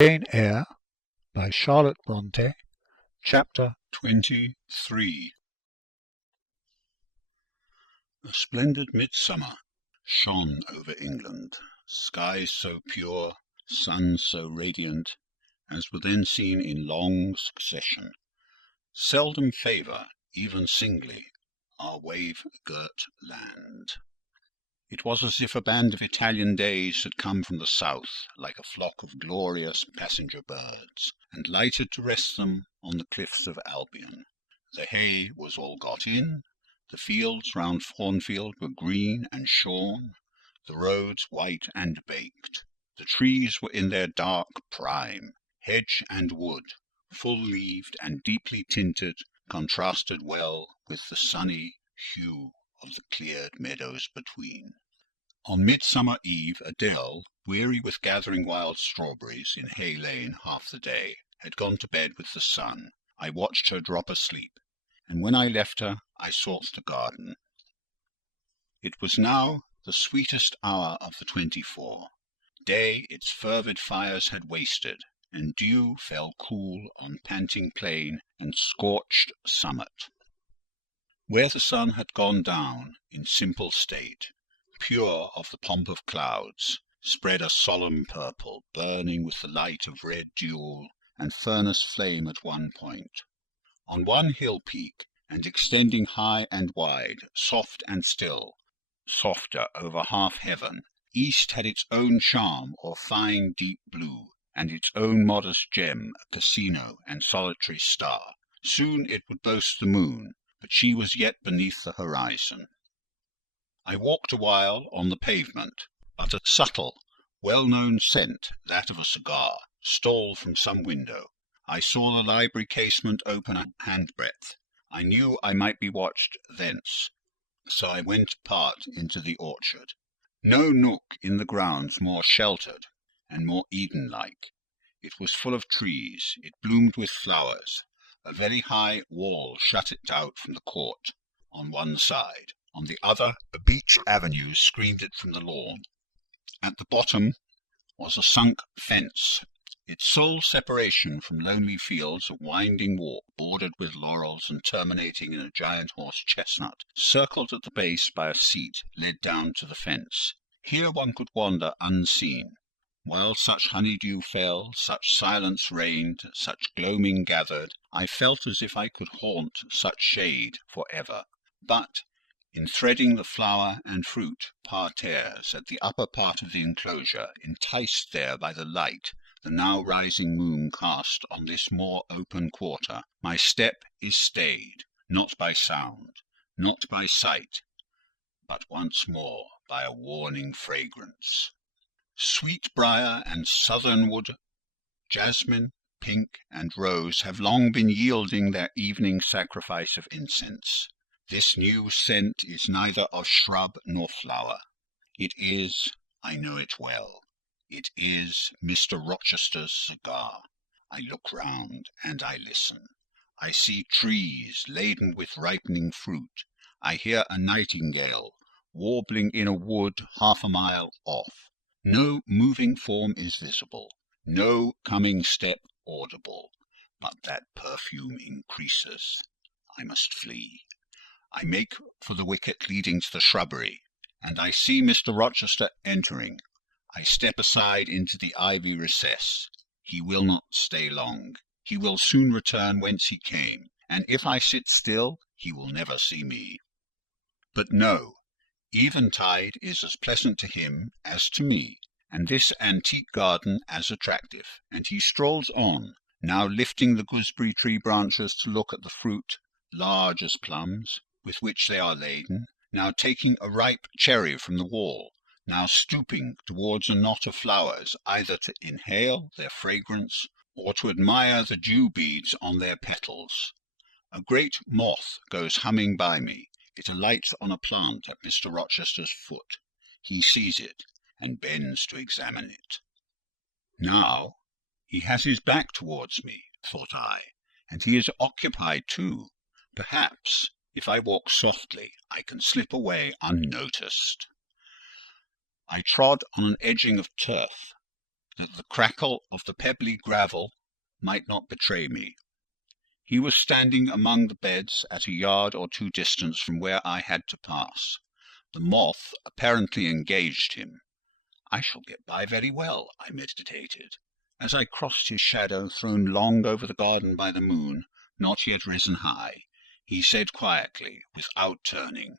Eyre by Charlotte Bronte, Chapter 23. A splendid midsummer shone over England, skies so pure, sun so radiant, as were then seen in long succession, seldom favour, even singly, our wave-girt land. It was as if a band of Italian days had come from the south, like a flock of glorious passenger birds, and lighted to rest them on the cliffs of Albion. The hay was all got in, the fields round Thornfield were green and shorn, the roads white and baked, the trees were in their dark prime, hedge and wood, full-leaved and deeply tinted, contrasted well with the sunny hue of the cleared meadows between. On Midsummer Eve, Adele, weary with gathering wild strawberries in Hay Lane half the day, had gone to bed with the sun. I watched her drop asleep, and when I left her, I sought the garden. It was now the sweetest hour of the 24. Day its fervid fires had wasted, and dew fell cool on panting plain and scorched summit. Where the sun had gone down in simple state, pure of the pomp of clouds, spread a solemn purple, burning with the light of red duel and furnace flame at one point. On one hill peak, and extending high and wide, soft and still, softer over half heaven, east had its own charm or fine deep blue, and its own modest gem, a casino and solitary star. Soon it would boast the moon, but she was yet beneath the horizon. I walked a while on the pavement, but a subtle, well-known scent, that of a cigar, stole from some window. I saw the library casement open a handbreadth. I knew I might be watched thence, so I went apart into the orchard. No nook in the grounds more sheltered and more Eden-like. It was full of trees, it bloomed with flowers. A very high wall shut it out from the court on one side. On the other, a beech avenue screened it from the lawn. At the bottom was a sunk fence, its sole separation from lonely fields, a winding walk bordered with laurels and terminating in a giant horse chestnut, circled at the base by a seat led down to the fence. Here one could wander unseen. While such honeydew fell, such silence reigned, such gloaming gathered, I felt as if I could haunt such shade for ever. But in threading the flower and fruit parterres at the upper part of the enclosure, enticed there by the light the now rising moon cast on this more open quarter, my step is stayed, not by sound, not by sight, but once more by a warning fragrance. Sweetbriar and southernwood, jasmine, pink, and rose have long been yielding their evening sacrifice of incense. This new scent is neither of shrub nor flower. It is, I know it well, it is Mr. Rochester's cigar. I look round and I listen. I see trees laden with ripening fruit. I hear a nightingale warbling in a wood half a mile off. No moving form is visible, no coming step audible, but that perfume increases. I must flee. I make for the wicket leading to the shrubbery, and I see Mr. Rochester entering. I step aside into the ivy recess. He will not stay long. He will soon return whence he came, and if I sit still, he will never see me. But no, eventide is as pleasant to him as to me, and this antique garden as attractive, and he strolls on, now lifting the gooseberry tree branches to look at the fruit, large as plums, with which they are laden, now taking a ripe cherry from the wall, now stooping towards a knot of flowers, either to inhale their fragrance or to admire the dew beads on their petals. A great moth goes humming by me. It alights on a plant at Mr. Rochester's foot. He sees it, and bends to examine it. Now he has his back towards me, thought I, and he is occupied too. Perhaps, if I walk softly, I can slip away unnoticed. I trod on an edging of turf. that the crackle of the pebbly gravel might not betray me. He was standing among the beds at a yard or two distance from where I had to pass. The moth apparently engaged him. I shall get by very well, I meditated, as I crossed his shadow, thrown long over the garden by the moon, not yet risen high. He said quietly, without turning,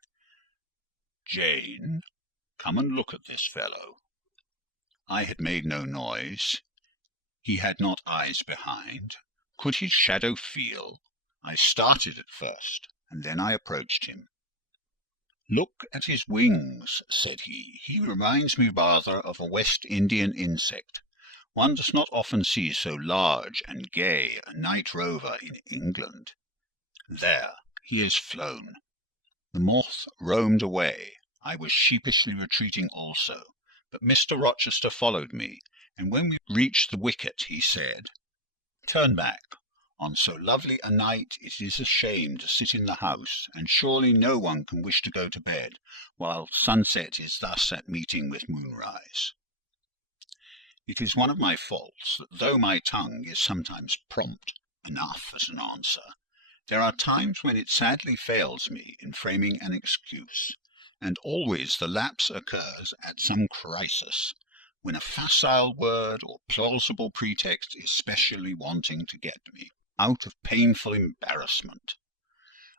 "Jane, come and look at this fellow." I had made no noise. He had not eyes behind. Could his shadow feel? I started at first, and then I approached him. "Look at his wings," said he. "He reminds me rather of a West Indian insect. One does not often see so large and gay a night rover in England. There, he is flown." The moth roamed away. I was sheepishly retreating also, but Mr. Rochester followed me, and when we reached the wicket, he said, "Turn back. On so lovely a night it is a shame to sit in the house, and surely no one can wish to go to bed while sunset is thus at meeting with moonrise." It is one of my faults that though my tongue is sometimes prompt enough as an answer, there are times when it sadly fails me in framing an excuse, and always the lapse occurs at some crisis, when a facile word or plausible pretext is specially wanting to get me out of painful embarrassment.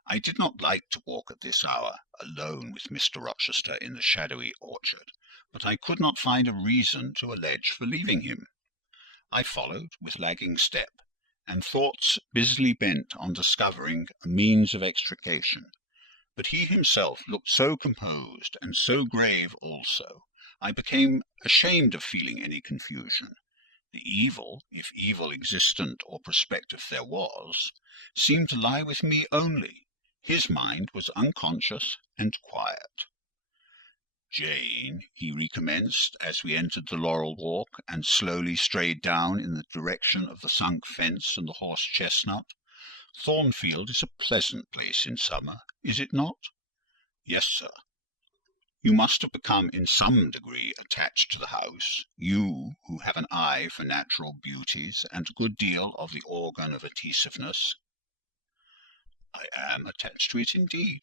I did not like to walk at this hour alone with Mr. Rochester in the shadowy orchard, but I could not find a reason to allege for leaving him. I followed with lagging step, and thoughts busily bent on discovering a means of extrication. But he himself looked so composed, and so grave also, I became ashamed of feeling any confusion. The evil, if evil existent or prospective there was, seemed to lie with me only. His mind was unconscious and quiet. "Jane," he recommenced, as we entered the laurel walk, and slowly strayed down in the direction of the sunk fence and the horse-chestnut, "Thornfield is a pleasant place in summer, is it not?" "Yes, sir." "You must have become in some degree attached to the house, you who have an eye for natural beauties and a good deal of the organ of adhesiveness." "I am attached to it indeed.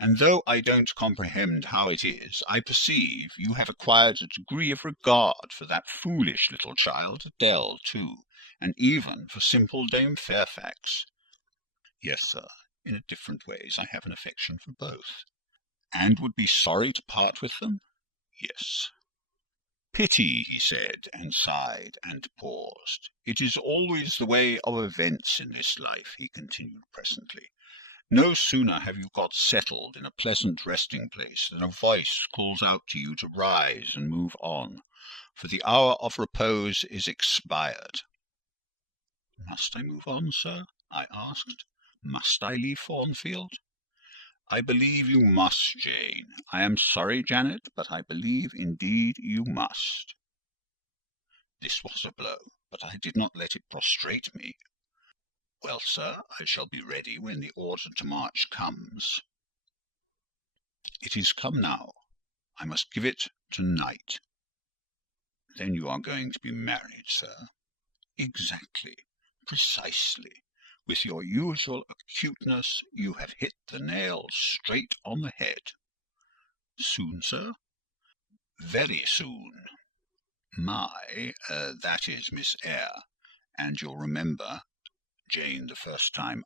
And though I don't comprehend how it is, I perceive you have acquired a degree of regard for that foolish little child, Adele, too, and even for simple Dame Fairfax." "Yes, sir, in different ways I have an affection for both." "And would be sorry to part with them?" "Yes." "Pity," he said, and sighed, and paused. "It is always the way of events in this life," he continued presently. "No sooner have you got settled in a pleasant resting place than a voice calls out to you to rise and move on, for the hour of repose is expired." "Must I move on, sir?" I asked. "Must I leave Thornfield?" "I believe you must, Jane. I am sorry, Janet, but I believe indeed you must." This was a blow, but I did not let it prostrate me. "Well, sir, I shall be ready when the order to march comes." "It is come now. I must give it to-night." "Then you are going to be married, sir?" "Exactly, precisely. With your usual acuteness, you have hit the nail straight on the head." "Soon, sir?" "Very soon. That is Miss Eyre, and you'll remember, Jane, the first time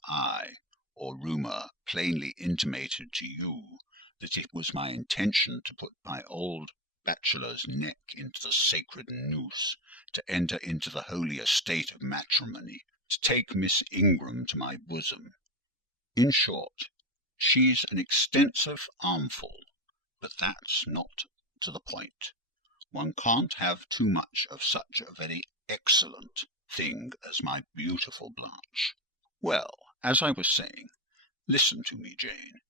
or rumour, plainly intimated to you that it was my intention to put my old bachelor's neck into the sacred noose, to enter into the holy estate of matrimony, to take Miss Ingram to my bosom. In short, she's an extensive armful, but that's not to the point. One can't have too much of such a very excellent thing as my beautiful Blanche. Well, as I was saying, listen to me, Jane.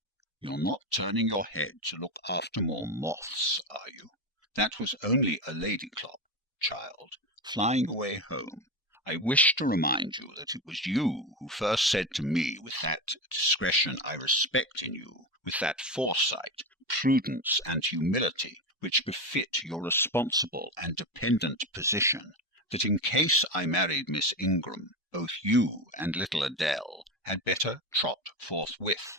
You're not turning your head to look after more moths, are you? That was only a lady-clop, child, flying away home. I wish to remind you that it was you who first said to me, with that discretion I respect in you, with that foresight, prudence, and humility which befit your responsible and dependent position, that in case I married Miss Ingram, both you and little Adele had better trot forthwith.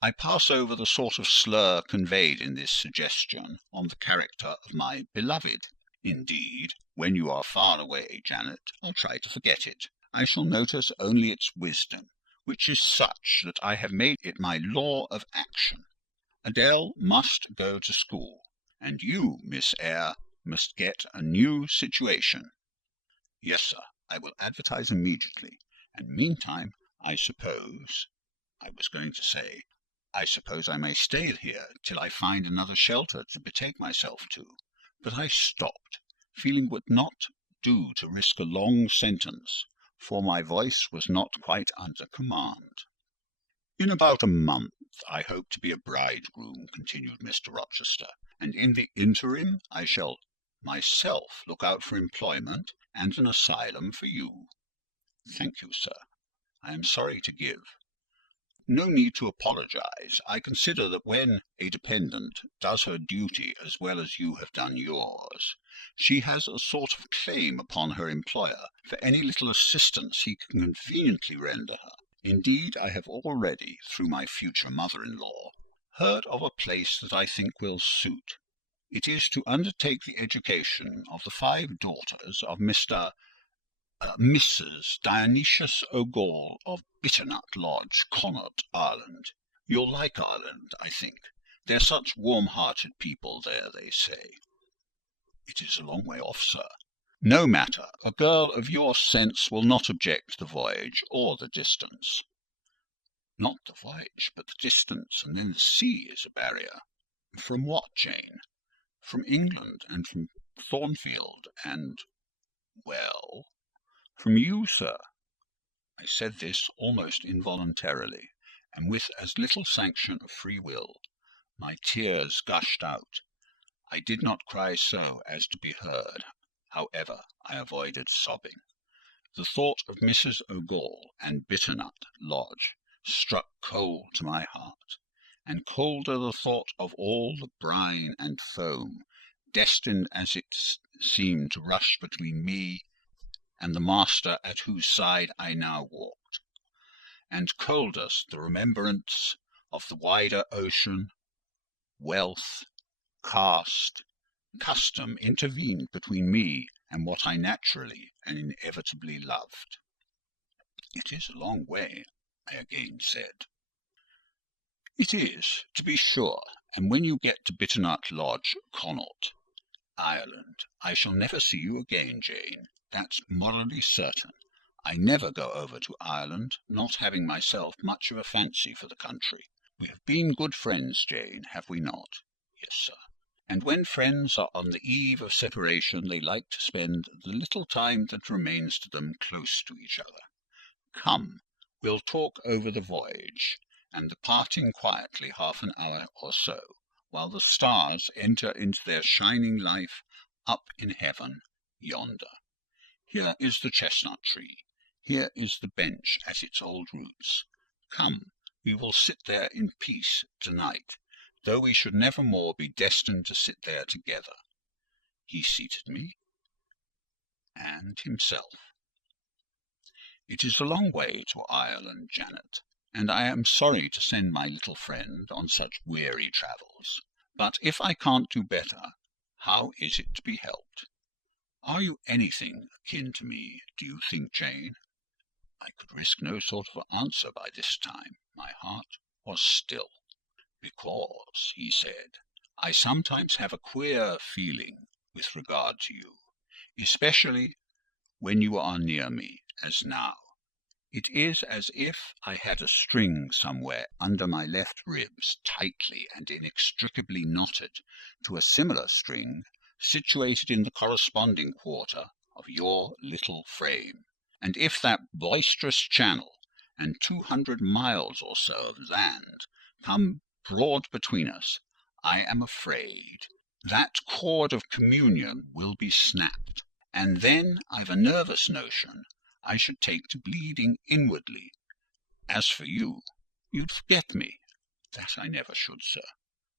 I pass over the sort of slur conveyed in this suggestion on the character of my beloved. Indeed, when you are far away, Janet, I'll try to forget it. I shall notice only its wisdom, which is such that I have made it my law of action. Adele must go to school, and you, Miss Eyre, must get a new situation. Yes, sir, I will advertise immediately, and meantime, I suppose I may stay here till I find another shelter to betake myself to. But I stopped, feeling it would not do to risk a long sentence, for my voice was not quite under command. In about a month I hope to be a bridegroom, continued Mr. Rochester, and in the interim I shall myself look out for employment and an asylum for you. Thank you, sir. I am sorry to give. No need to apologize. I consider that when a dependent does her duty as well as you have done yours, she has a sort of claim upon her employer for any little assistance he can conveniently render her. Indeed, I have already, through my future mother-in-law, heard of a place that I think will suit. It is to undertake the education of the 5 daughters of Mrs. Dionysius O'Gall of Bitternut Lodge, Connaught, Ireland. You'll like Ireland, I think. They're such warm-hearted people there, they say. It is a long way off, sir. No matter. A girl of your sense will not object to the voyage or the distance. Not the voyage, but the distance, and then the sea is a barrier. From what, Jane? From England, and from Thornfield, and, well, from you, sir. I said this almost involuntarily, and with as little sanction of free will. My tears gushed out. I did not cry so as to be heard. However, I avoided sobbing. The thought of Mrs. O'Gall and Bitternut Lodge struck cold to my heart, and colder the thought of all the brine and foam, destined as it seemed to rush between me and the master at whose side I now walked, and coldest the remembrance of the wider ocean. Wealth, caste, custom intervened between me and what I naturally and inevitably loved. It is a long way, I again said. It is, to be sure, and when you get to Bitternut Lodge, Connaught, Ireland, I shall never see you again, Jane. That's morally certain. I never go over to Ireland, not having myself much of a fancy for the country. We have been good friends, Jane, have we not? Yes, sir. And when friends are on the eve of separation, they like to spend the little time that remains to them close to each other. Come, we'll talk over the voyage, and the parting quietly half an hour or so, while the stars enter into their shining life up in heaven yonder. Here is the chestnut tree. Here is the bench at its old roots. Come, we will sit there in peace to-night, though we should never more be destined to sit there together. He seated me, and himself. It is a long way to Ireland, Janet, and I am sorry to send my little friend on such weary travels. But if I can't do better, how is it to be helped? Are you anything akin to me, do you think, Jane? I could risk no sort of answer by this time. My heart was still. Because, he said, I sometimes have a queer feeling with regard to you, especially when you are near me, as now. It is as if I had a string somewhere under my left ribs, tightly and inextricably knotted to a similar string situated in the corresponding quarter of your little frame. And if that boisterous channel and 200 miles or so of land come broad between us, I am afraid that cord of communion will be snapped, and then I've a nervous notion I should take to bleeding inwardly. As for you, you'd forget me. That I never should, sir.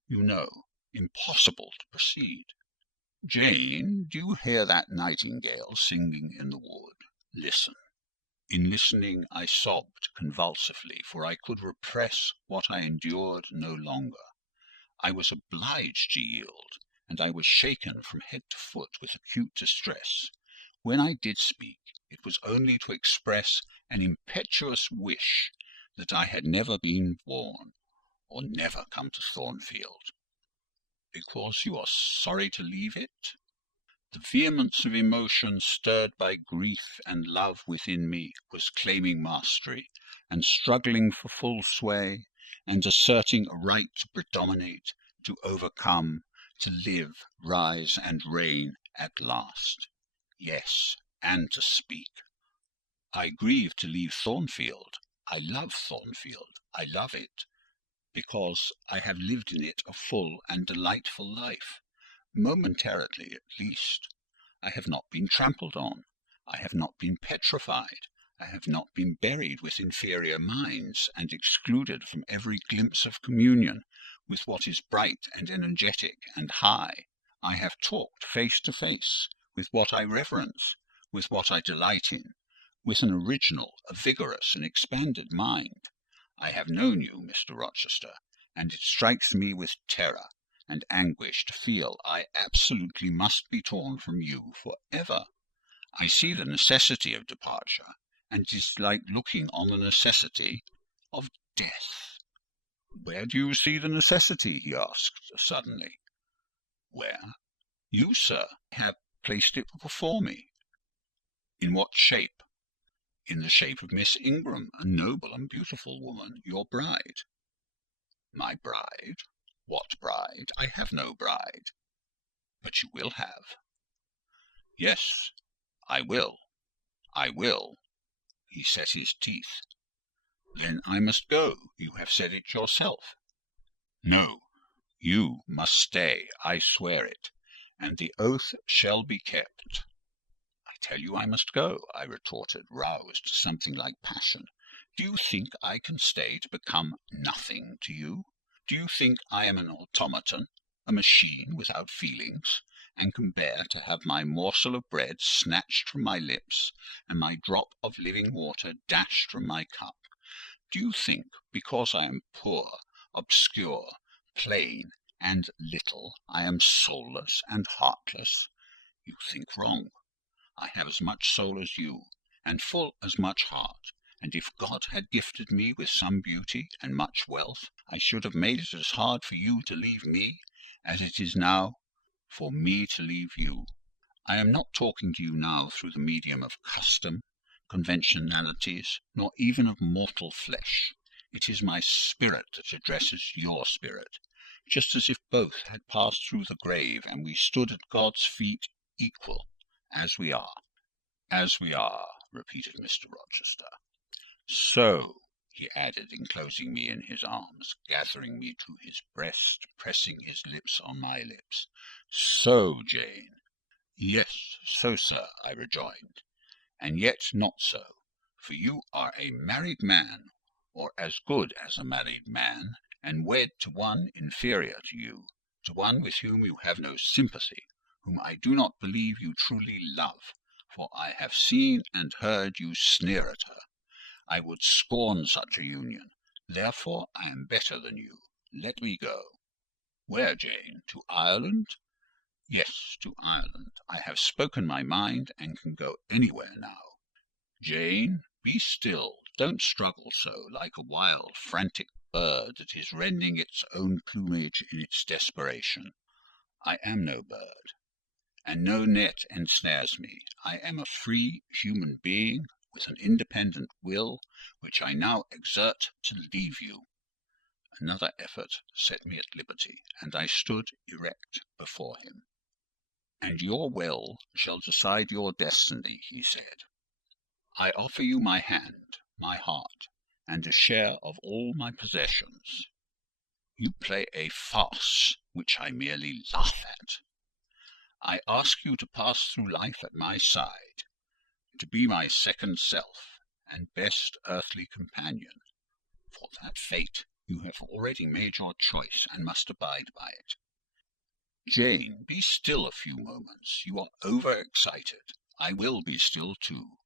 You know, impossible to proceed. "Jane, do you hear that nightingale singing in the wood? Listen." In listening, I sobbed convulsively, for I could repress what I endured no longer. I was obliged to yield, and I was shaken from head to foot with acute distress. When I did speak, it was only to express an impetuous wish that I had never been born, or never come to Thornfield. "Because you are sorry to leave it?" The vehemence of emotion stirred by grief and love within me was claiming mastery, and struggling for full sway, and asserting a right to predominate, to overcome, to live, rise, and reign at last. Yes, and to speak. "I grieve to leave Thornfield. I love Thornfield. I love it, because I have lived in it a full and delightful life. Momentarily, at least. I have not been trampled on. I have not been petrified. I have not been buried with inferior minds, and excluded from every glimpse of communion with what is bright and energetic and high. I have talked face to face with what I reverence, with what I delight in, with an original, a vigorous and expanded mind. I have known you, Mr. Rochester, and it strikes me with terror and anguish to feel I absolutely must be torn from you for ever. I see the necessity of departure, and it is like looking on the necessity of death." "Where do you see the necessity?" he asked suddenly. "Where? You, sir, have placed it before me." "In what shape?" "In the shape of Miss Ingram, a noble and beautiful woman, your bride." "My bride? What bride? I have no bride." "But you will have." "Yes, I will. I will." He set his teeth. "Then I must go. You have said it yourself." "No, you must stay. I swear it, and the oath shall be kept." "I tell you I must go," I retorted, roused to something like passion. "Do you think I can stay to become nothing to you? Do you think I am an automaton, a machine without feelings, and can bear to have my morsel of bread snatched from my lips, and my drop of living water dashed from my cup? Do you think, because I am poor, obscure, plain, and little, I am soulless and heartless? You think wrong. I have as much soul as you, and full as much heart, and if God had gifted me with some beauty and much wealth, I should have made it as hard for you to leave me as it is now for me to leave you. I am not talking to you now through the medium of custom, conventionalities, nor even of mortal flesh. It is my spirit that addresses your spirit, just as if both had passed through the grave, and we stood at God's feet equal, as we are." "As we are," repeated Mr. Rochester. "So," he added, enclosing me in his arms, gathering me to his breast, pressing his lips on my lips. "So, Jane." "Yes, so, sir," I rejoined, "and yet not so, for you are a married man, or as good as a married man, and wed to one inferior to you, to one with whom you have no sympathy, whom I do not believe you truly love, for I have seen and heard you sneer at her. I would scorn such a union. Therefore I am better than you. Let me go." "Where, Jane? To Ireland?" "Yes, to Ireland. I have spoken my mind, and can go anywhere now." "Jane, be still. Don't struggle so, like a wild, frantic bird that is rending its own plumage in its desperation. I am no bird, and no net ensnares me. I am a free human being, with an independent will, which I now exert to leave you." Another effort set me at liberty, and I stood erect before him. "And your will shall decide your destiny," he said. "I offer you my hand, my heart, and a share of all my possessions. You play a farce which I merely laugh at. I ask you to pass through life at my side, to be my second self and best earthly companion. For that fate you have already made your choice, and must abide by it. Jane, be still a few moments. You are over-excited. I will be still too."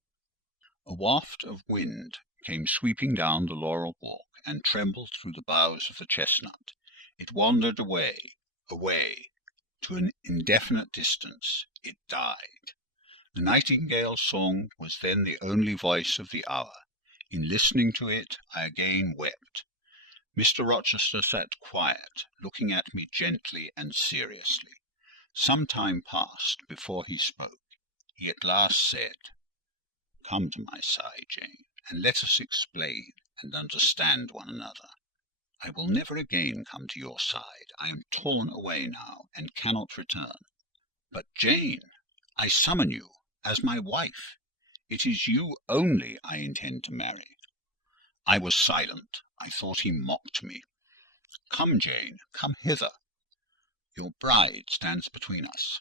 A waft of wind came sweeping down the laurel walk, and trembled through the boughs of the chestnut. It wandered away, away, to an indefinite distance. It died. The nightingale's song was then the only voice of the hour. In listening to it, I again wept. Mr. Rochester sat quiet, looking at me gently and seriously. Some time passed before he spoke. He at last said, "Come to my side, Jane, and let us explain and understand one another. I will never again come to your side. I am torn away now, and cannot return. But, Jane, I summon you as my wife. It is you only I intend to marry." I was silent. I thought he mocked me. "Come, Jane, come hither. Your bride stands between us."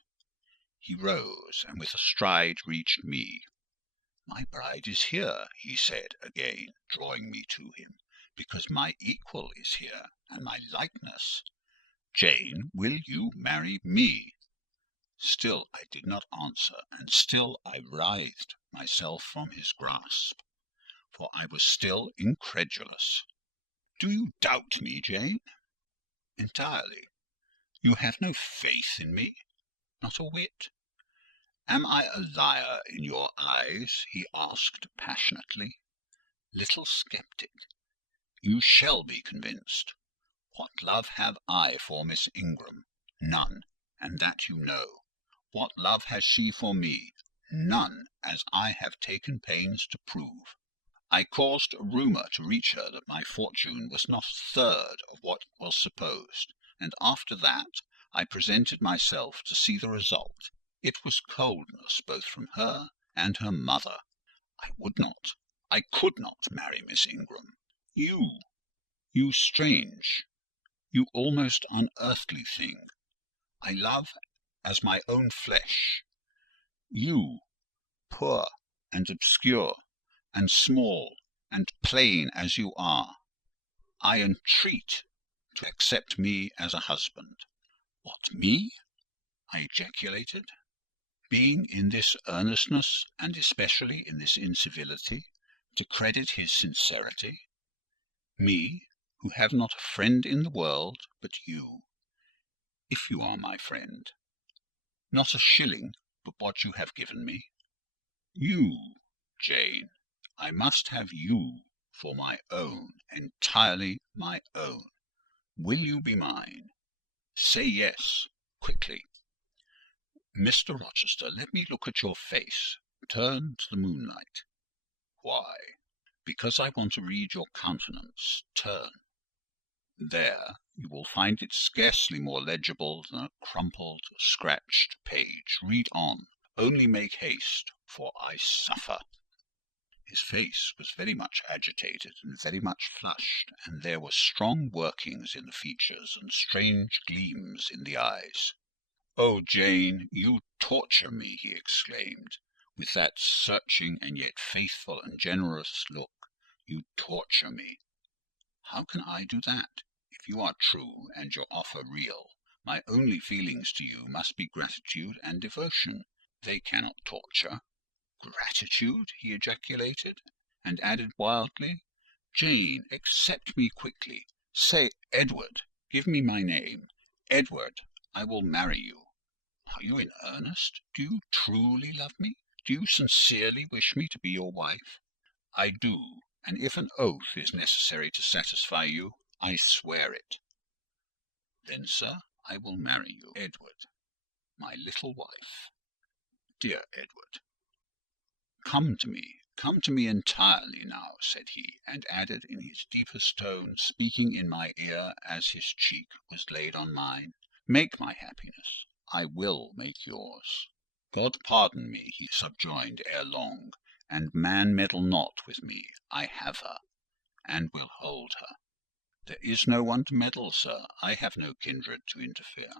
He rose, and with a stride reached me. "My bride is here," he said again, drawing me to him, "because my equal is here, and my likeness. Jane, will you marry me?" Still I did not answer, and still I writhed myself from his grasp, for I was still incredulous. "Do you doubt me, Jane?" "Entirely." "You have no faith in me?" "Not a whit." "Am I a liar in your eyes?" he asked passionately. "Little sceptic." "You shall be convinced. What love have I for Miss Ingram? None, and that you know. What love has she for me? None, as I have taken pains to prove. I caused a rumour to reach her that my fortune was not a third of what was supposed, and after that I presented myself to see the result. It was coldness both from her and her mother. I would not, I could not marry Miss Ingram. You strange, you almost unearthly thing, I love as my own flesh. You, poor and obscure and small and plain as you are, I entreat to accept me as a husband." "What, me?" I ejaculated. Being in this earnestness, and especially in this incivility, to credit his sincerity? Me, who have not a friend in the world but you, if you are my friend. Not a shilling but what you have given me. You, Jane, I must have you for my own, entirely my own. Will you be mine? Say yes, quickly. Mr. Rochester, let me look at your face. Turn to the moonlight. Why? Because I want to read your countenance. Turn. There you will find it scarcely more legible than a crumpled, scratched page. Read on. Only make haste, for I suffer. His face was very much agitated and very much flushed, and there were strong workings in the features and strange gleams in the eyes. "Oh, Jane, you torture me!" he exclaimed, with that searching and yet faithful and generous look. "You torture me." "How can I do that? If you are true, and your offer real, my only feelings to you must be gratitude and devotion. They cannot torture." "Gratitude!" he ejaculated, and added wildly, "Jane, accept me quickly. Say Edward. Give me my name. Edward, I will marry you." "Are you in earnest? Do you truly love me? Do you sincerely wish me to be your wife?" "I do, and if an oath is necessary to satisfy you, I swear it." "Then, sir, I will marry you, Edward, my little wife. Dear Edward." Come to me entirely now," said he, and added in his deepest tone, speaking in my ear as his cheek was laid on mine, "Make my happiness. I will make yours." "God pardon me," he subjoined ere long, "and man meddle not with me. I have her, and will hold her." "There is no one to meddle, sir. I have no kindred to interfere."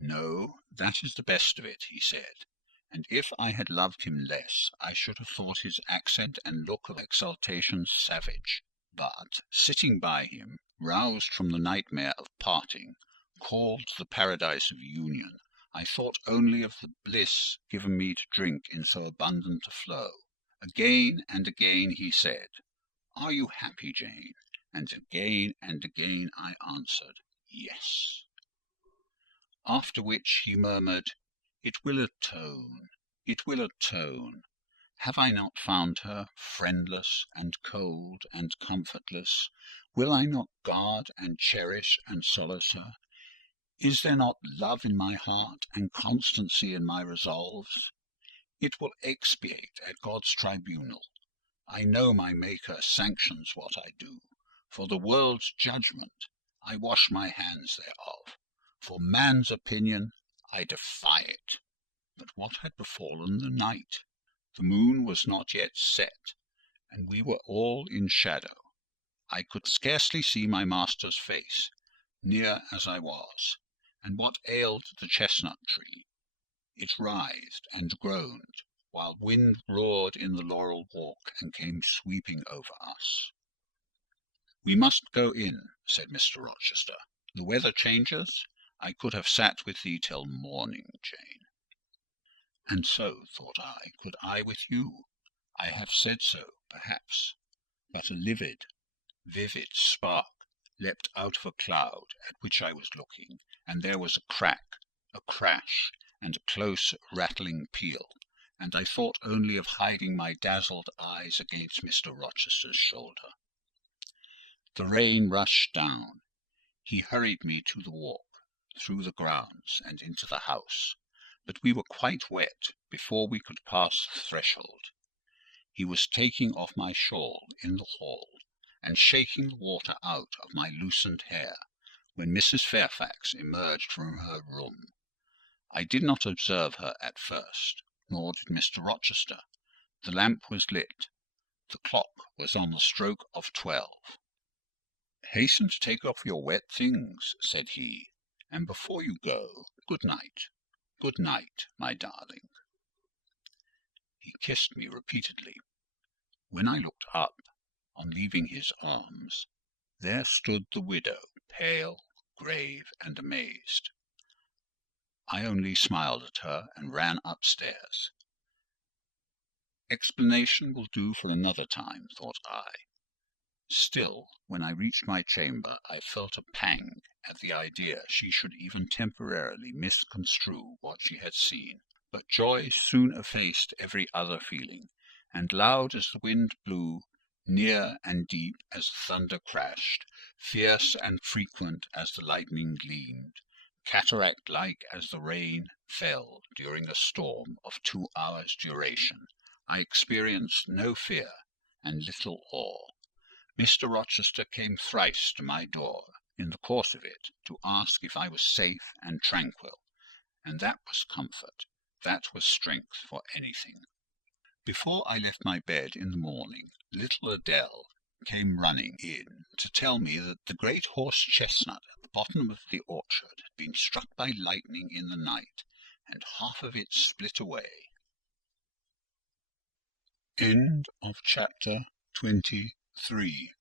"No, that is the best of it," he said. And if I had loved him less, I should have thought his accent and look of exultation savage. But, sitting by him, roused from the nightmare of parting, called the paradise of union, I thought only of the bliss given me to drink in so abundant a flow. Again and again he said, "Are you happy, Jane?" And again I answered, "Yes." After which he murmured, "It will atone, it will atone. Have I not found her friendless and cold and comfortless? Will I not guard and cherish and solace her? Is there not love in my heart and constancy in my resolves? It will expiate at God's tribunal. I know my Maker sanctions what I do. For the world's judgment, I wash my hands thereof. For man's opinion, I defy it." But what had befallen the night? The moon was not yet set, and we were all in shadow. I could scarcely see my master's face, near as I was. And what ailed the chestnut tree? It writhed and groaned, while wind roared in the laurel walk and came sweeping over us. "We must go in," said Mr. Rochester. "The weather changes. I could have sat with thee till morning, Jane." And so, thought I, could I with you. I have said so, perhaps, but a livid, vivid spark leapt out of a cloud at which I was looking, and there was a crack, a crash, and a close rattling peal, and I thought only of hiding my dazzled eyes against Mr. Rochester's shoulder. The rain rushed down. He hurried me to the walk, through the grounds, and into the house, but we were quite wet before we could pass the threshold. He was taking off my shawl in the hall, and shaking the water out of my loosened hair, when Mrs. Fairfax emerged from her room. I did not observe her at first, nor did Mr. Rochester. The lamp was lit. The clock was on the stroke of 12. "Hasten to take off your wet things," said he, "and before you go, good night. Good night, my darling." He kissed me repeatedly. When I looked up, on leaving his arms, there stood the widow, pale, grave, and amazed. I only smiled at her and ran upstairs. Explanation will do for another time, thought I. Still, when I reached my chamber, I felt a pang at the idea she should even temporarily misconstrue what she had seen. But joy soon effaced every other feeling, and loud as the wind blew, near and deep as the thunder crashed, fierce and frequent as the lightning gleamed, cataract-like as the rain fell during a storm of 2 hours' duration, I experienced no fear and little awe. Mr. Rochester came thrice to my door, in the course of it, to ask if I was safe and tranquil, and that was comfort, that was strength for anything. Before I left my bed in the morning, little Adèle came running in to tell me that the great horse-chestnut at the bottom of the orchard had been struck by lightning in the night, and half of it split away. End of chapter 23.